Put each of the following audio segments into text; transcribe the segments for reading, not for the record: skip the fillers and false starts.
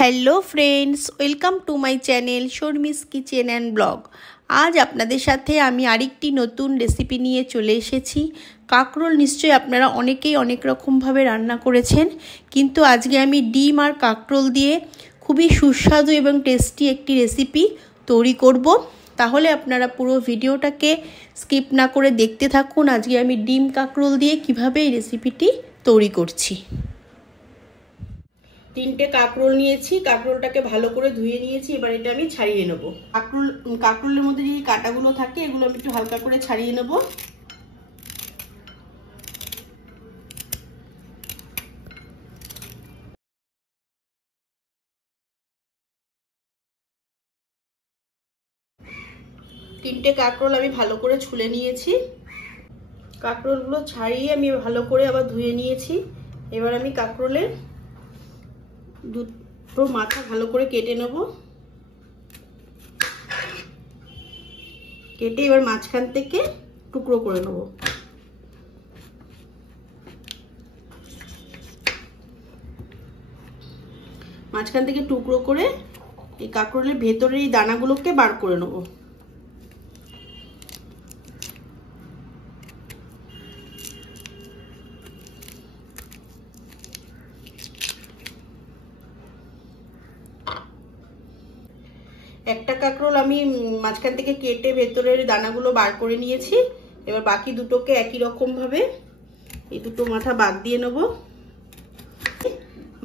Hello friends, welcome to my channel Sharmi's kitchen and blog. আজ আপনাদের সাথে আমি আরেকটি নতুন রেসিপি নিয়ে চলে এসেছি। কাঁকরোল নিশ্চয়ই আপনারা অনেকেই অনেক রকমভাবে রান্না করেছেন, কিন্তু আজকে আমি ডিম আর কাঁকরোল দিয়ে খুবই সুস্বাদু এবং টেস্টি একটি রেসিপি তৈরি করব। তাহলে আপনারা পুরো ভিডিওটাকে স্কিপ না করে দেখতে থাকুন। আজকে আমি ডিম কাঁকরোল দিয়ে কিভাবে এই রেসিপিটি তৈরি করছি। তিনটে কাঁকরোল নিয়েছি, কাঁকরোলটাকে ভালো করে ধুয়ে নিয়েছি। এবার এটা আমি ছাড়িয়ে নেব। কাঁকরোলের মধ্যে যে কাঁটাগুলো থাকে এগুলো আমি একটু হালকা করে ছাড়িয়ে নেব। তিনটে কাঁকরোল আমি ভালো করে ছুলে নিয়েছি। কাঁকরোলগুলো ছাড়িয়ে আমি ভালো করে আবার ধুয়ে নিয়েছি। এবার আমি কাঁকরোলের দুটো মাথা ভালো করে কেটে নেব। কেটে এবার মাঝখান থেকে টুকরো করে নেব। মাঝখান থেকে টুকরো করে এই কাঁকরোলের ভেতরের এই দানাগুলোকে বার করে নেব। একটা কাঁকরোল আমি মাঝখান থেকে কেটে ভেতরের দানাগুলো বার করে নিয়েছি। এবার বাকি দুটোকে একই রকম ভাবে এই দুটো মাথা বাদ দিয়ে নেব।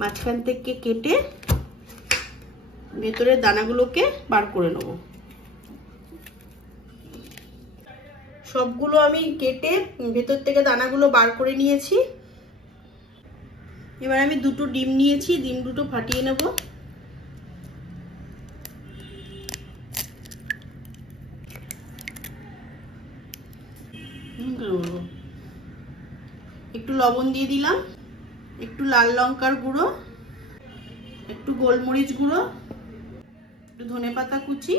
মাঝখান থেকে কেটে ভেতরের দানাগুলোকে বার করে নেব। সবগুলো আমি কেটে ভেতর থেকে দানাগুলো বার করে নিয়েছি। এবার আমি দুটো ডিম নিয়েছি, ডিম দুটো ফাটিয়ে নেব। একটু লবণ দিয়ে দিলাম, একটু লাল লঙ্কার গুঁড়ো, একটু গোলমরিচ গুঁড়ো, একটু ধনেপাতা কুচি,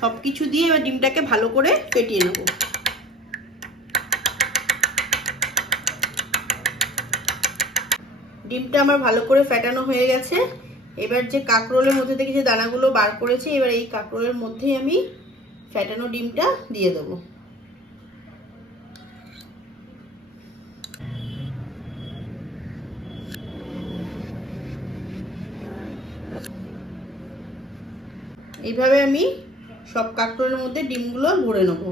সবকিছু দিয়ে এবার ডিমটাকে ভালো করে ফেটিয়ে নেব। ডিমটা আমার ভালো করে ফেটানো হয়ে গেছে। এবার যে কাঁকরোলের মধ্যে থেকে যে দানাগুলো বার করেছি, এবার এই কাঁকরোলের মধ্যেই আমি ফেটানো ডিমটা দিয়ে দেবো। এইভাবে আমি সব কাঁকরোলের মধ্যে ডিমগুলো ভরে নেব।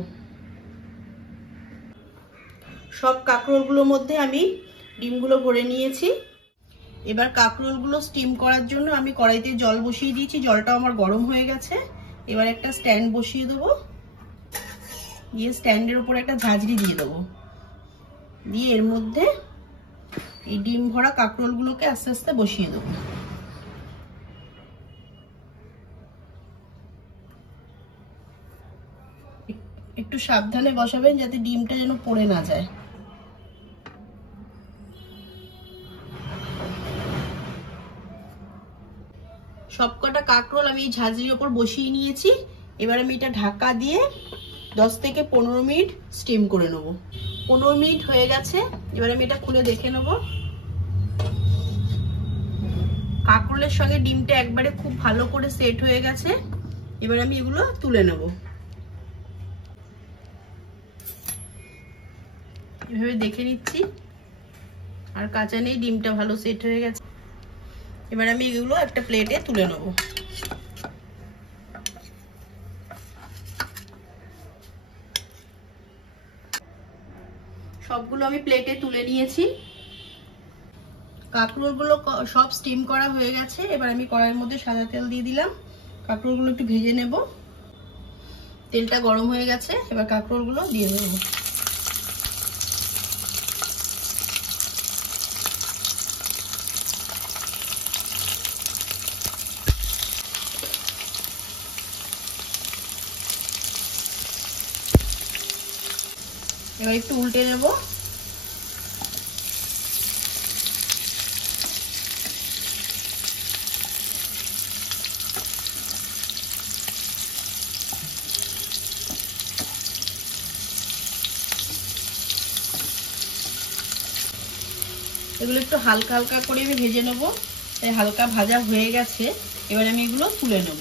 সব কাঁকরোলগুলোর মধ্যে আমি ডিমগুলো ভরে নিয়েছি। এবার কাঁকরোলগুলো স্টিম করার জন্য আমি কড়াইতে জল বসিয়ে দিয়েছি। জলটা আমার গরম হয়ে গেছে। এবার একটা স্ট্যান্ড বসিয়ে দেবো, দিয়ে স্ট্যান্ডের উপর একটা ঝাঁঝরি দিয়ে দেবো। দিয়ে এর মধ্যে এই ডিম ভরা কাঁকরোলগুলোকে আস্তে আস্তে বসিয়ে দেবো। একটু সাবধানে বসাবেন যাতে ডিমটা যেন পড়ে না যায়। সবকটা কাঁকরোল আমি এই ঝাঁঝরির ওপর বসিয়ে নিয়েছি। এবার আমি এটা ঢাকা দিয়ে 10 থেকে 15 মিনিট স্টিম করে নেব। 15 মিনিট হয়ে গেছে। এবার আমি এটা খুলে দেখে নেব। কাঁকরোলের সঙ্গে ডিমটা একবারে খুব ভালো করে সেট হয়ে গেছে। এবার আমি এগুলো তুলে নেব। এভাবে দেখে নিচ্ছি, আর কাঁচা নেই, ডিমটা ভালো সেট হয়ে গেছে। এবার আমি এগুলো একটা প্লেটে তুলে নেব। সবগুলো আমি প্লেটে তুলে নিয়েছি। কাঁকরোলগুলো সব স্টিম করা হয়ে গেছে। এবার আমি কড়াইয়ের মধ্যে সাদা তেল দিয়ে দিলাম। কাঁকরোলগুলো একটু ভেজে নেব। তেলটা গরম হয়ে গেছে। এবার কাঁকরোলগুলো দিয়ে দেব। এবার একটু উল্টে নেব। এগুলো একটু হালকা হালকা করে আমি ভেজে নেব। হালকা ভাজা হয়ে গেছে। এবার আমি এগুলো তুলে নেব।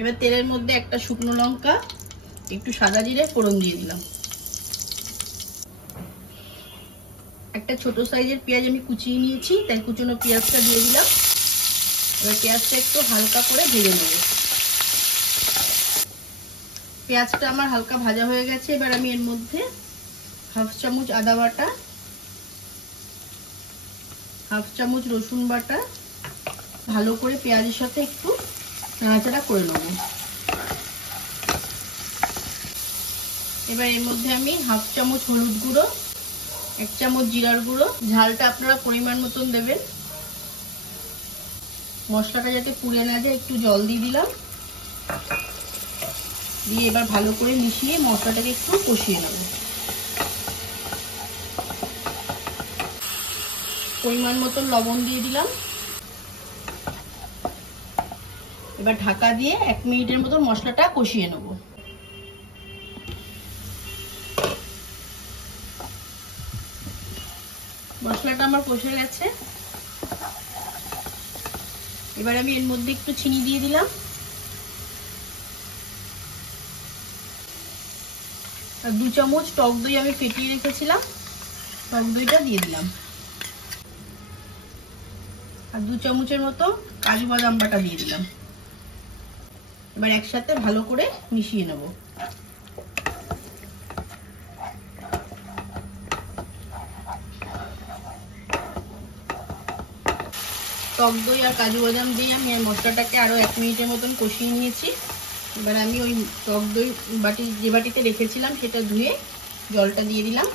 এবার তেলের মধ্যে একটা শুকনো লঙ্কা, একটু সাদা জিরে ফোড়ন দিয়ে দিলাম। একটা ছোট সাইজের পেঁয়াজ আমি কুচিয়ে নিয়েছি, তাই কুচনো পেঁয়াজটা দিয়ে দিলাম। এবার পেঁয়াজটা একটু হালকা করে ভেজে নেব। পেঁয়াজটা আমার হালকা ভাজা হয়ে গেছে। এবার আমি এর মধ্যে হাফ চামচ আদা বাটা, হাফ চামচ রসুন বাটা ভালো করে পেঁয়াজের সাথে একটু নাড়াচাড়া করে নেব। এবার এর মধ্যে আমি হাফ চামচ হলুদ গুঁড়ো, 1 চামচ জিরার গুঁড়ো, ঝালটা আপনারা পরিমাণ মতন দেবেন। মশলাটা যাতে পুড়ে না যায় একটু জল দিয়ে দিলাম। দিয়ে এবার ভালো করে মিশিয়ে মশলাটাকে একটু কষিয়ে নেব। পরিমাণ মতন লবণ দিয়ে দিলাম। এবার ঢাকা দিয়ে 1 মিনিটের মতন মশলাটা কষিয়ে নেব। মশলাটা আমার কষে গেছে। এবার আমি এর মধ্যে একটু চিনি দিয়ে দিলাম আর 2 চামচ টক দই আমি ফেটিয়ে রেখেছিলাম, টক দইটা দিয়ে দিলাম। আর 2 চামচের মতো কাজু বাদাম বাটা দিয়ে দিলাম। এবার একসাথে ভালো করে মিশিয়ে নেব। টক দই আর কাজু বাদাম দিয়ে আমি মশলাটাকে আরো 1 মিনিটের মতন কষিয়ে নিয়েছি। এবার আমি ওই টক দই যে বাটিতে রেখেছিলাম সেটা ধুয়ে জলটা দিয়ে দিলাম।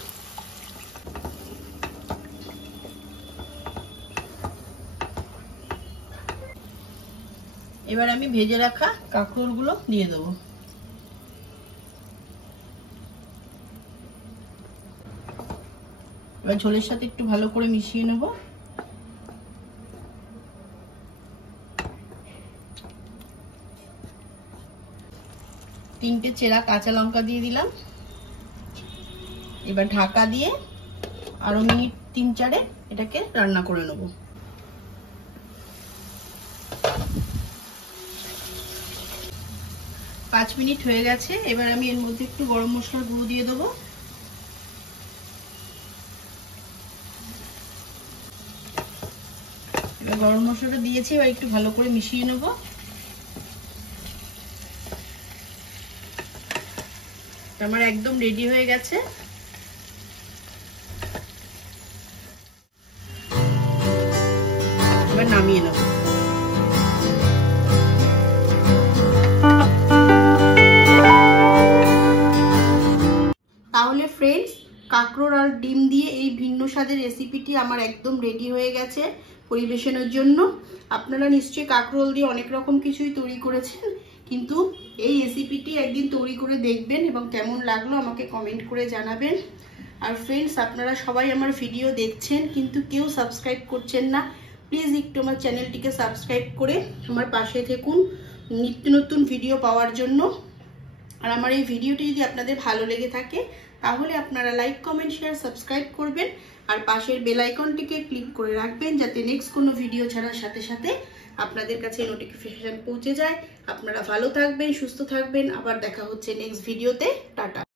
এবার আমি ভেজে রাখা কাঁকরোলগুলো দিয়ে দেবো। এবার ঝোলের সাথে একটু ভালো করে মিশিয়ে নেব। তিনটে চেরা কাঁচা লঙ্কা দিয়ে দিলাম। এবার ঢাকা দিয়ে আরো মিনিট 3-4 এটাকে রান্না করে নেব। পাঁচ মিনিট হয়ে গেছে। এবার আমি এর মধ্যে একটু গরম মশলার গুঁড়ো দিয়ে দেবো। এবার গরম মশলাটা দিয়েছি, এবার একটু ভালো করে মিশিয়ে নেব। আমার একদম রেডি হয়ে গেছে। এবার নামিয়ে নেব। তাহলে ফ্রেন্ডস, কাঁকরোল আর ডিম দিয়ে এই ভিন্ন স্বাদের রেসিপিটি আমার একদম রেডি হয়ে গেছে পরিবেশনের জন্য। আপনারা নিশ্চয়ই কাঁকরোল দিয়ে অনেক রকম কিছুই তৈরি করেছেন, কিন্তু এই রেসিপিটি একদিন তৈরি করে দেখবেন এবং কেমন লাগলো আমাকে কমেন্ট করে জানাবেন। আর ফ্রেন্ডস, আপনারা সবাই আমার ভিডিও দেখছেন কিন্তু কেউ সাবস্ক্রাইব করছেন না। প্লিজ একটু আমার চ্যানেলটিকে সাবস্ক্রাইব করে আমার পাশে থাকুন নিত্য নতুন ভিডিও পাওয়ার জন্য। আর আমার এই ভিডিওটি যদি আপনাদের ভালো লেগে থাকে তাহলে আপনারা লাইক, কমেন্ট, শেয়ার, সাবস্ক্রাইব করবেন আর পাশের বেল আইকনটিকে ক্লিক করে রাখবেন যাতে নেক্সট কোনো ভিডিও ছাড়ার সাথে সাথে আপনাদের কাছে নোটিফিকেশন পৌঁছে যায়। আপনারা ভালো থাকবেন, সুস্থ থাকবেন। আবার দেখা হচ্ছে নেক্সট ভিডিওতে। টাটা।